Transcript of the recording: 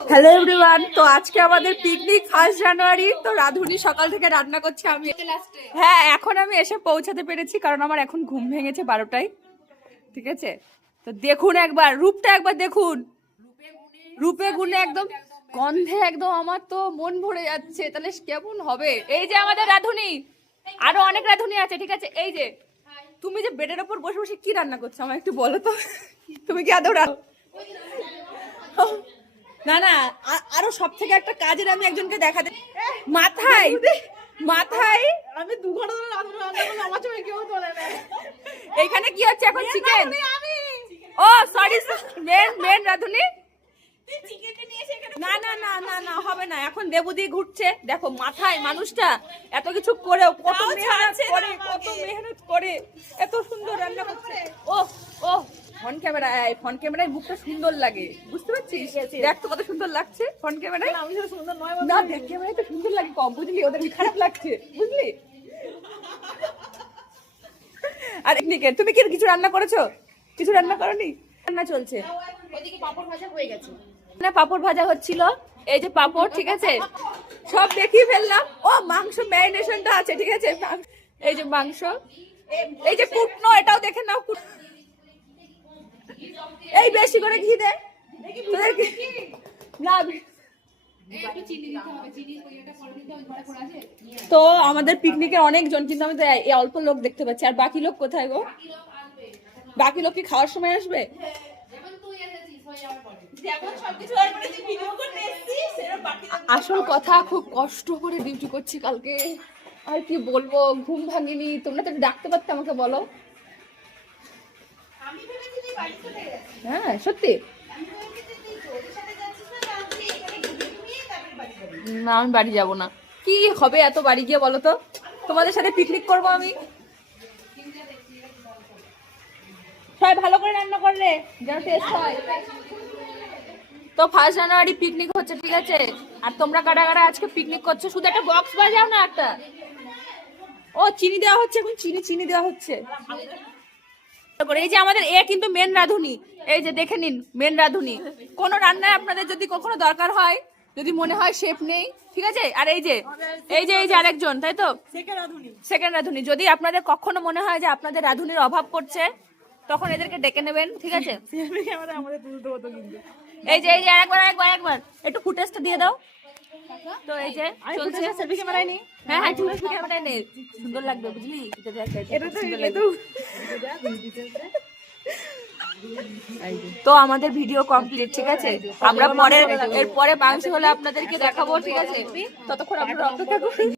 Hello everyone, তো আজকে আমাদের পিকনিক 1 জানুয়ারি। তো রাধুনি সকাল থেকে রান্না করছে, আমি হ্যাঁ এখন আমি এসে পৌঁছাতে পেরেছি কারণ আমার এখন ঘুম ভেঙেছে 12টায়। ঠিক আছে, তো দেখুন একবার রূপটা, একবার দেখুন রূপে গুণে একদম গন্ধে একদম আমার তো মন ভরে যাচ্ছে। তাহলে কেমন হবে? এই যে আমাদের রাধুনি, আরো অনেক রাধুনি আছে। ঠিক আছে, এই যে তুমি যে বেডের ওপর বসে বসে কি রান্না করছো আমার একটু বলো তো। তুমি কি আদৌ না না, আরো সব থেকে একটা কাজের আমি একজনকে দেখাতে মাথায় মাথায় আমি 2 ঘন্টা ধরে রান্না করলাম, আমার চোখে কেউ তোলে না। এখানে কি হচ্ছে এখন? চিকেন। ও সরি, মেন রাধুনি। না না না না না, হবে না। এখন দেবুদি ঘুরছে, দেখো মাথায় মানুষটা এত কিছু করেও কত মেহনত করে এত সুন্দর রান্না করছে। ও ও ফোন ক্যামেরায় মুখটা সুন্দর লাগে, বুঝতে পারছিস? দেখ তো কত সুন্দর লাগছে ফোন ক্যামেরায়। আমি সুন্দর নয় না, দেখ ক্যামেরায় তো সুন্দর লাগে কম, বুঝলি? ওদের খারাপ লাগছে, বুঝলি? আর এমনিকে তুমি কি কিছু রান্না করেছো? কিছু রান্না করনি? রান্না চলছে, ওইদিকে পাপড় ভাজা হয়ে গেছে। না পাপড় ভাজা হচ্ছিল, এই যে পাপড়। ঠিক আছে, সব দেখিয়ে ফেললাম। ও মাংস ম্যারিনেশনটা আছে। ঠিক আছে, এই যে মাংস, এই যে কুটনো, এটাও দেখে নাও। এই বেশি করে ঘি দে না। তো আমাদের পিকনিকে অনেকজন, কিন্তু আমি তো এই অল্প লোক দেখতে পাচ্ছি। আর বাকি লোক কোথায় গো? বাকি লোক কি খাওয়ার সময় আসবে? আসল কথা, খুব কষ্ট করে ডিউটি করছি কালকে। আর কি বলবো, ঘুম ভাঙিনি। তোমরা তো ডাকতে পারতে আমাকে, বলো। হ্যাঁ সত্যি, না আমি বাড়ি যাব না। কি হবে এত বাড়ি গিয়ে, বলো তো? তোমাদের সাথে পিকনিক করব আমি। সবাই ভালো করে রান্না করলে যেন টেস্ট হয়। তো 1 জানুয়ারি পিকনিক হচ্ছে, ঠিক আছে? আর তোমরা কারা কারা আজকে পিকনিক করছো? শুধু একটা বক্স বাজাও না একটা। ও চিনি দেওয়া হচ্ছে এখন, চিনি দেওয়া হচ্ছে। এই যে আমাদের কিন্তু মেন রাধুনি, এই যে দেখে নিন মেন রাধুনি। কোন রান্নায় আপনাদের যদি কখনো দরকার হয়, যদি মনে হয় শেফ নেই, ঠিক আছে? আর এই যে আরেকজন, তাই তো সেকেন্ড রাধুনি। যদি আপনাদের কখনো মনে হয় যে আপনাদের রাধুনির অভাব পড়ছে, তখন এদেরকে ডেকে নেবেন, ঠিক আছে? এই যে একবার একটু ফুটেজটা দিয়ে দাও। তো এই যে চলছে, সেলফি ক্যামেরায় নি। হ্যাঁ হ্যাঁ, সেলফি ক্যামেরায় নে, সুন্দর লাগবে, বুঝলি? তো আমাদের ভিডিও কমপ্লিট, ঠিক আছে? আমরা এরপরে মাংস হলে আপনাদেরকে দেখাবো, ঠিক আছে? ততক্ষণ আপনারা অপেক্ষা করুন।